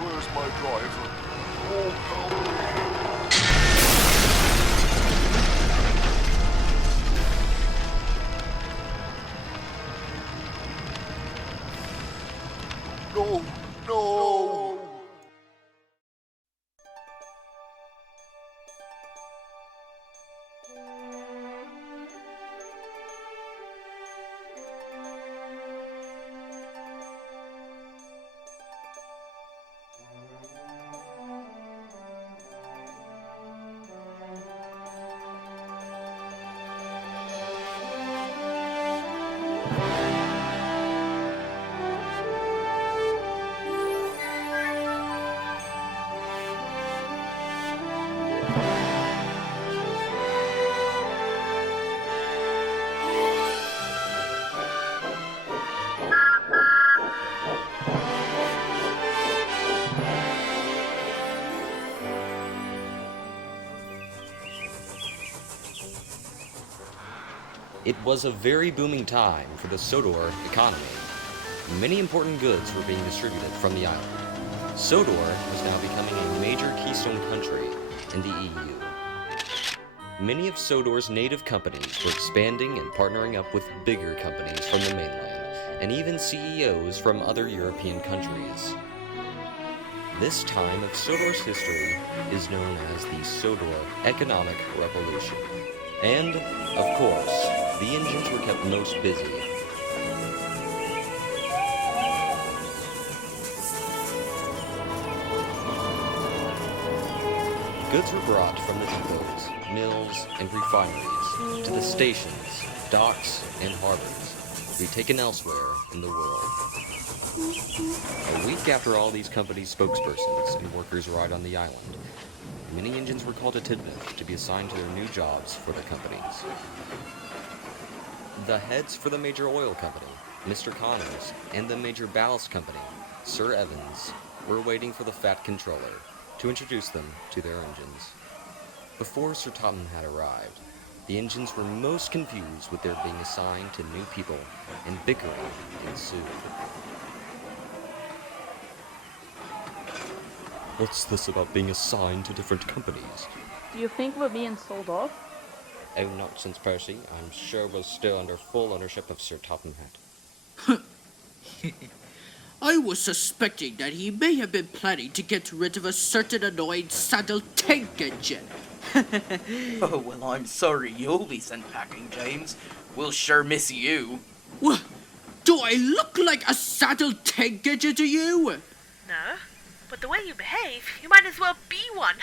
where's my driver? Oh, help me! No! No! It was a very booming time for the Sodor economy. Many important goods were being distributed from the island. Sodor was now becoming a major keystone country in the EU. Many of Sodor's native companies were expanding and partnering up with bigger companies from the mainland, and even CEOs from other European countries. This time of Sodor's history is known as the Sodor Economic Revolution. And, of course, the engines were kept most busy. Goods were brought from the depots, mills, and refineries to the stations, docks, and harbors to be taken elsewhere in the world. A week after all these companies' spokespersons and workers arrived on the island, many engines were called to Tidmouth to be assigned to their new jobs for their companies. The heads for the major oil company, Mr. Connors, and the major ballast company, Sir Evans, were waiting for the Fat Controller to introduce them to their engines. Before Sir Topham had arrived, the engines were most confused with their being assigned to new people, and bickering ensued. What's this about being assigned to different companies? Do you think we're being sold off? Oh, nonsense, Percy. I'm sure we're still under full ownership of Sir Topham Hatt. I was suspecting that he may have been planning to get rid of a certain annoying saddle tank engine. Oh, well, I'm sorry you'll be sent packing, James. We'll sure miss you. What? Do I look like a saddle tank engine to you? No, but the way you behave, you might as well be one.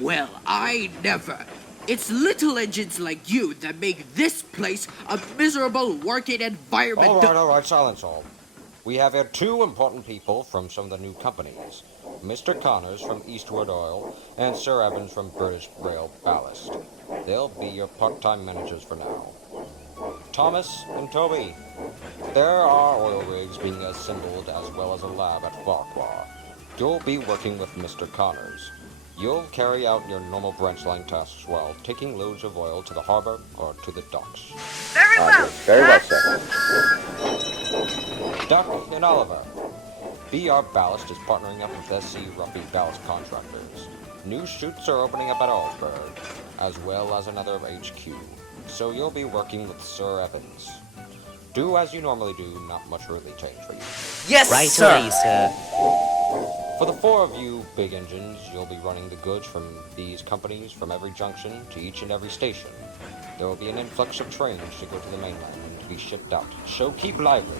Well, I never. It's little engines like you that make this place a miserable working environment. All right, silence all. We have here two important people from some of the new companies. Mr. Connors from Eastward Oil and Sir Evans from British Rail Ballast. They'll be your part-time managers for now. Thomas and Toby. There are oil rigs being assembled as well as a lab at Farquhar. You'll be working with Mr. Connors. You'll carry out your normal branch line tasks while taking loads of oil to the harbor or to the docks. Very well. Very well, sir. Duck and Oliver. BR Ballast is partnering up with SC Ruffy Ballast Contractors. New chutes are opening up at Augsburg, as well as another HQ. So you'll be working with Sir Evans. Do as you normally do, not much really changed for you. Yes, Right sir. away, sir. For the four of you big engines, you'll be running the goods from these companies from every junction to each and every station. There will be an influx of trains to go to the mainland and to be shipped out, so keep lively.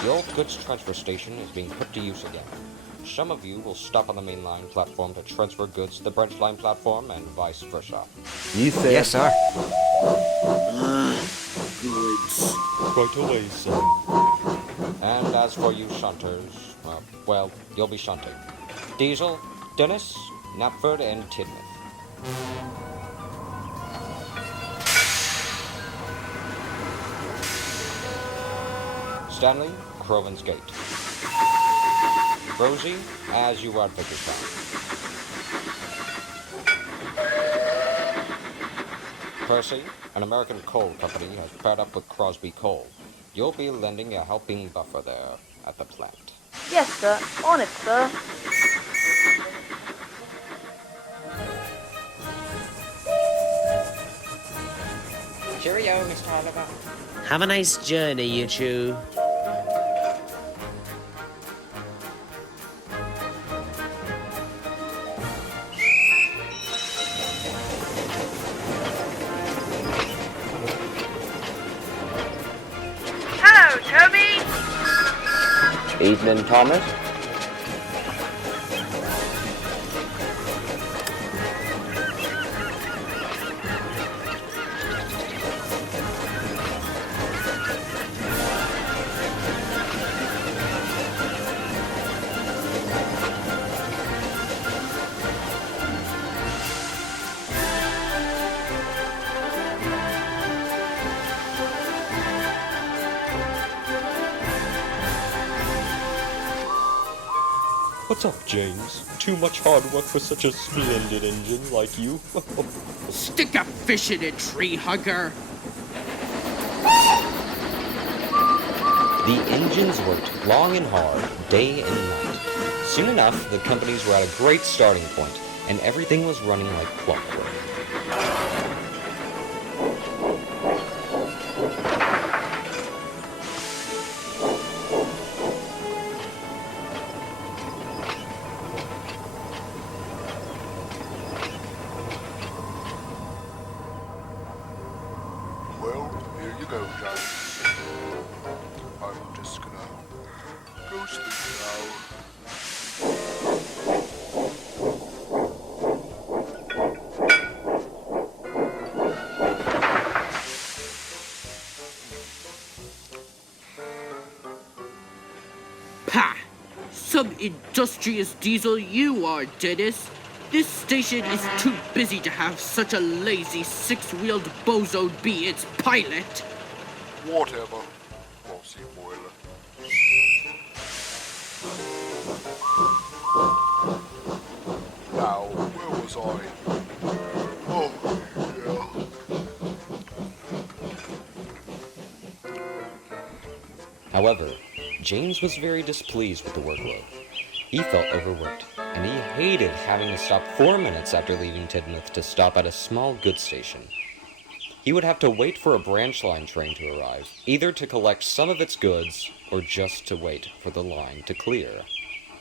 The old goods transfer station is being put to use again. Some of you will stop on the mainline platform to transfer goods to the branch line platform and vice versa. Yes, sir. Goods. Right away, sir. And as for you shunters, well, you'll be shunting. Diesel, Dennis, Knapford, and Tidmouth. Stanley, Crovan's Gate. Rosie, as you were at Vickerstown. Percy, an American coal company, has paired up with Crosby Coal. You'll be lending a helping buffer there at the plant. Yes, sir. On it, sir. Cheerio, Mr. Oliver. Have a nice journey, you two. Hello, Toby. Evening, Thomas. What's up, James? Too much hard work for such a splendid engine like you? Stick a fish in it, tree hugger. The engines worked long and hard, day and night. Soon enough, the companies were at a great starting point, and everything was running like clockwork. Well, here you go, James. I'm just gonna go sleep now. Pah! Some industrious diesel you are, Dennis. This station is too busy to have such a lazy six-wheeled bozo be its pilot. Whatever, bossy boiler. Now, where was I? Oh, yeah. However, James was very displeased with the workload. He felt overworked, and he hated having to stop 4 minutes after leaving Tidmouth to stop at a small goods station. He would have to wait for a branch line train to arrive, either to collect some of its goods, or just to wait for the line to clear.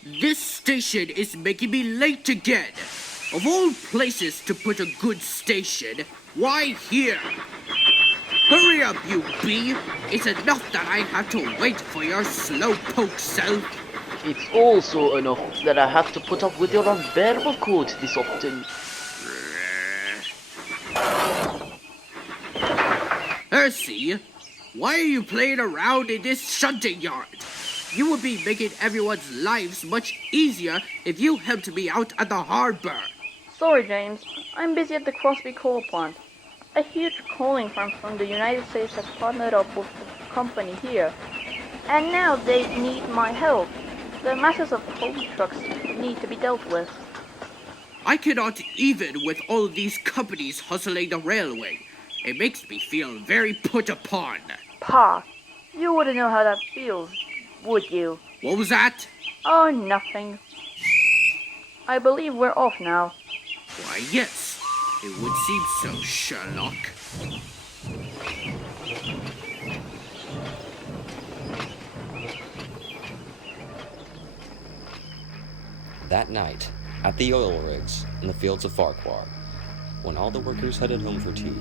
This station is making me late again. Of all places to put a good station, why here? Hurry up, you bee! It's enough that I have to wait for your slowpoke self. It's also enough that I have to put up with your unbearable coat this often. Percy, why are you playing around in this shunting yard? You would be making everyone's lives much easier if you helped me out at the harbor. Sorry, James. I'm busy at the Crosby coal plant. A huge coaling firm from the United States has partnered up with the company here. And now they need my help. The masses of coal trucks need to be dealt with. I cannot even with all these companies hustling the railway. It makes me feel very put upon. Pa, you wouldn't know how that feels, would you? What was that? Oh, nothing. I believe we're off now. Why, yes. It would seem so, Sherlock. That night, at the oil rigs in the fields of Farquhar, when all the workers headed home for tea,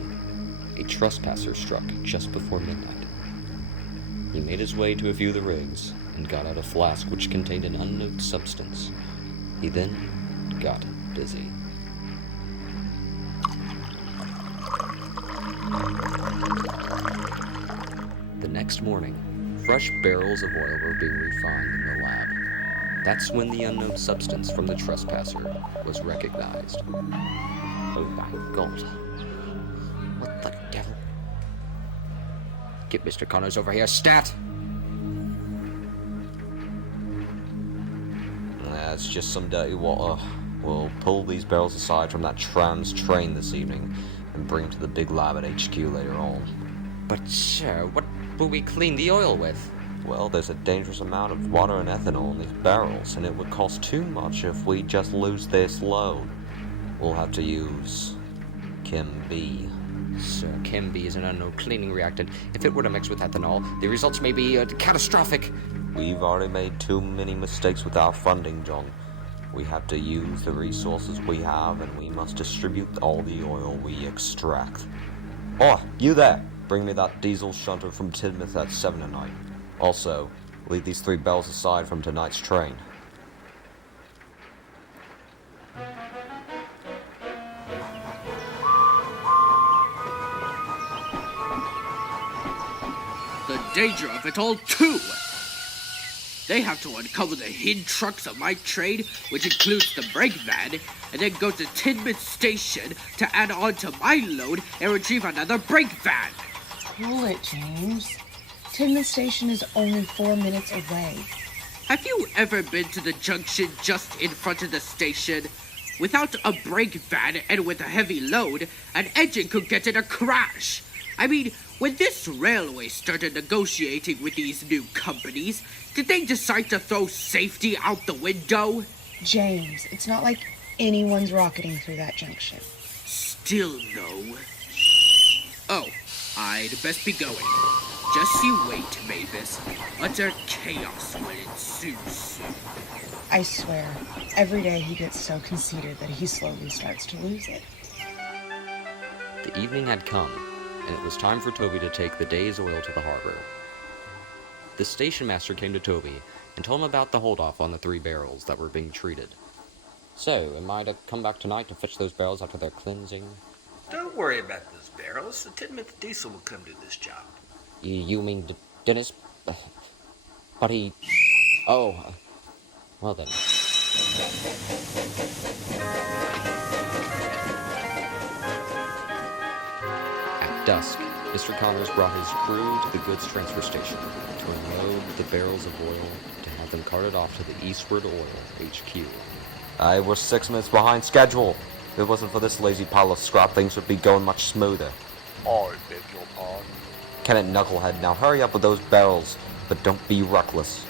a trespasser struck just before midnight. He made his way to a few of the rigs and got out a flask which contained an unknown substance. He then got busy. The next morning, fresh barrels of oil were being refined in the lab. That's when the unknown substance from the trespasser was recognized. Oh my God. What the devil? Get Mr. Connors over here, stat! That's just some dirty water. We'll pull these barrels aside from that tram's train this evening and bring them to the big lab at HQ later on. But sir, what will we clean the oil with? Well, there's a dangerous amount of water and ethanol in these barrels, and it would cost too much if we just lose this load. We'll have to use Chem B. Sir, Chem B is an unknown cleaning reactant. If it were to mix with ethanol, the results may be catastrophic. We've already made too many mistakes with our funding, John. We have to use the resources we have, and we must distribute all the oil we extract. Oh, you there! Bring me that diesel shunter from Tidmouth at 7 tonight. Also, leave these 3 barrels aside from tonight's train. The danger of it all, too! They have to uncover the hidden trucks of my trade, which includes the brake van, and then go to Tidmouth Station to add on to my load and retrieve another brake van. Cool it, James. Tidmouth Station is only 4 minutes away. Have you ever been to the junction just in front of the station? Without a brake van and with a heavy load, an engine could get in a crash. I mean, when this railway started negotiating with these new companies, did they decide to throw safety out the window? James, it's not like anyone's rocketing through that junction. Still no. Oh, I'd best be going. Just you wait, Mavis. Utter chaos will ensue soon. I swear, every day he gets so conceited that he slowly starts to lose it. The evening had come, and it was time for Toby to take the day's oil to the harbor. The station master came to Toby and told him about the hold-off on the 3 barrels that were being treated. So, am I to come back tonight to fetch those barrels after their cleansing? Don't worry about those barrels. The Tidmouth diesel will come do this job. You mean Dennis? But he... Oh, well then. At dusk, Mr. Connors brought his crew to the goods transfer station to unload the barrels of oil to have them carted off to the Eastward Oil HQ. We're 6 minutes behind schedule. If it wasn't for this lazy pile of scrap, things would be going much smoother. I beg your pardon. Kenneth Knucklehead, now hurry up with those barrels, but don't be reckless.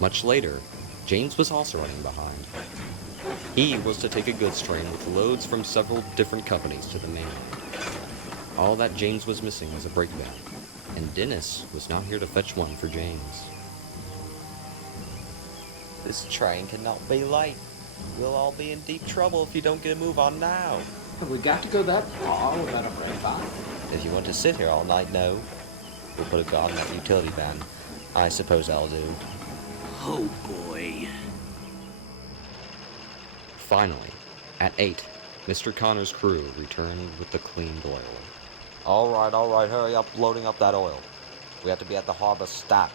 Much later, James was also running behind. He was to take a goods train with loads from several different companies to the mainland. All that James was missing was a brake van, and Dennis was now here to fetch one for James. This train cannot be late. We'll all be in deep trouble if you don't get a move on now. Have we got to go that far without a brake van? If you want to sit here all night, no. We'll put a guard in that utility van. I suppose I'll do. Oh boy. Finally, at 8, Mr. Connor's crew returned with the cleaned oil. All right, hurry up loading up that oil. We have to be at the harbor stat.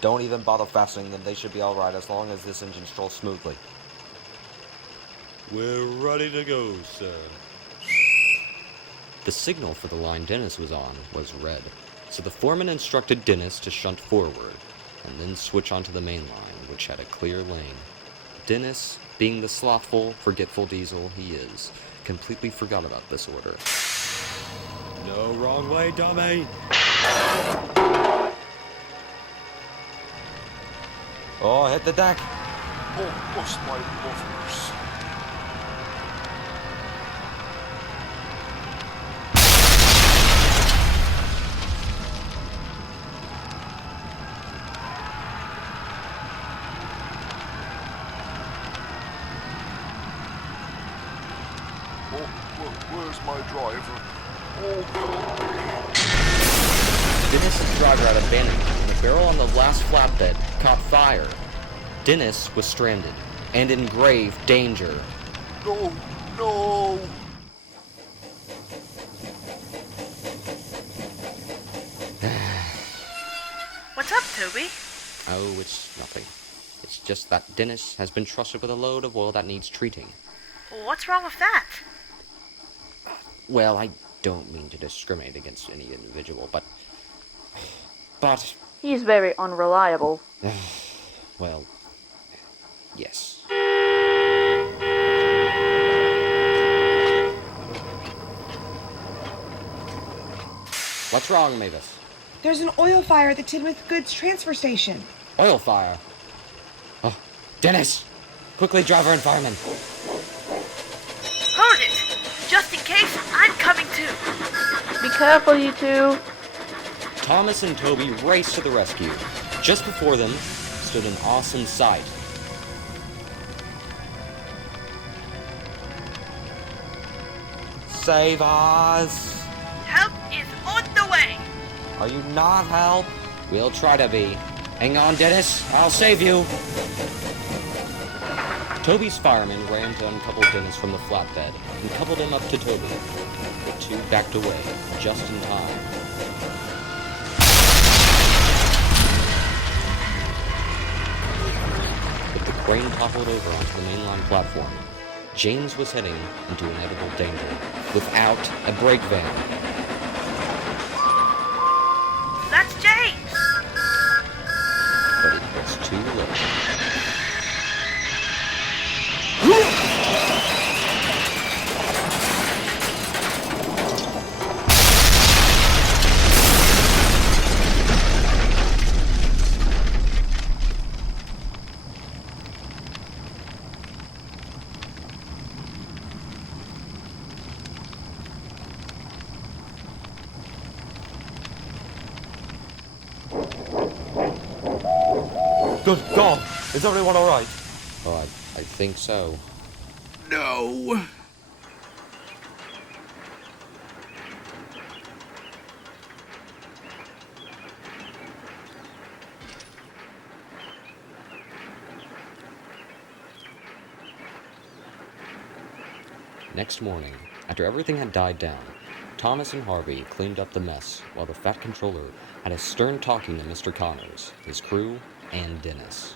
Don't even bother fastening them, they should be all right as long as this engine strolls smoothly. We're ready to go, sir. The signal for the line Dennis was on was red, so the foreman instructed Dennis to shunt forward, and then switch onto the main line, which had a clear lane. Dennis, being the slothful, forgetful diesel he is, completely forgot about this order. No wrong way, dummy! Oh, hit the deck! Oh, bust my buffers. Where's my driver? Dennis' driver had abandoned him, and the barrel on the last flatbed caught fire. Dennis was stranded and in grave danger. No, no! What's up, Toby? Oh, it's nothing. It's just that Dennis has been trusted with a load of oil that needs treating. What's wrong with that? Well, don't mean to discriminate against any individual, but... He's very unreliable. Well, yes. What's wrong, Mavis? There's an oil fire at the Tidmouth Goods transfer station. Oil fire? Oh, Dennis! Quickly, driver and fireman. Hold it! Just in case, I'm coming too. Be careful, you two. Thomas and Toby raced to the rescue. Just before them stood an awesome sight. Save us! Help is on the way. Are you not help? We'll try to be. Hang on, Dennis. I'll save you. Toby's fireman ran to uncouple Dennis from the flatbed and coupled him up to Toby. The two backed away just in time. But the crane toppled over onto the mainline platform. James was heading into inevitable danger without a brake van. That's James! But it was too late. Good God! Is everyone alright? Oh, I think so. No. Next morning, after everything had died down, Thomas and Harvey cleaned up the mess while the Fat Controller had a stern talking to Mr. Connors, his crew, and Dennis.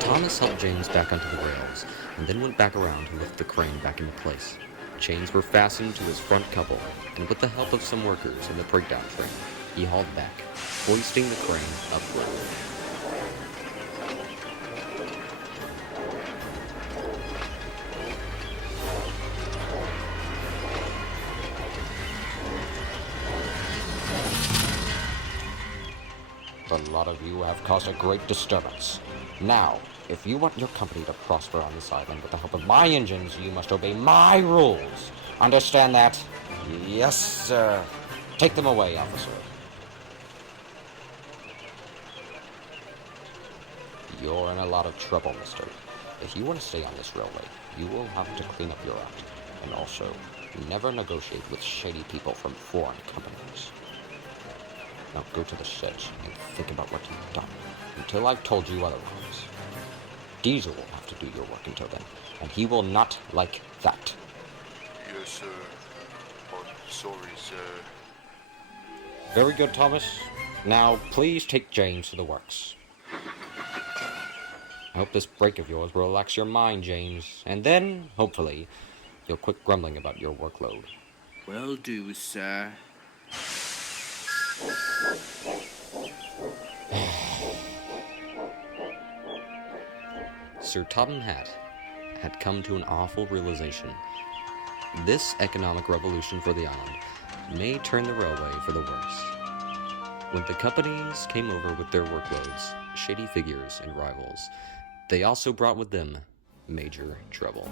Thomas helped James back onto the rails, and then went back around to lift the crane back into place. Chains were fastened to his front couple, and with the help of some workers in the breakdown train, he hauled back, hoisting the crane upward. A lot of you have caused a great disturbance. Now, if you want your company to prosper on this island with the help of my engines, you must obey my rules. Understand that? Yes, sir. Take them away, officer. You're in a lot of trouble, mister. If you want to stay on this railway, you will have to clean up your act. And also, never negotiate with shady people from foreign companies. Now go to the shed and think about what you've done, until I've told you otherwise. Diesel will have to do your work until then, and he will not like that. Yes, sir. I'm sorry, sir. Very good, Thomas. Now, please take James to the works. I hope this break of yours will relax your mind, James, and then, hopefully, you'll quit grumbling about your workload. Will do, sir. Sir Topham Hatt had come to an awful realization. This economic revolution for the island may turn the railway for the worse. When the companies came over with their workloads, shady figures, and rivals, they also brought with them major trouble.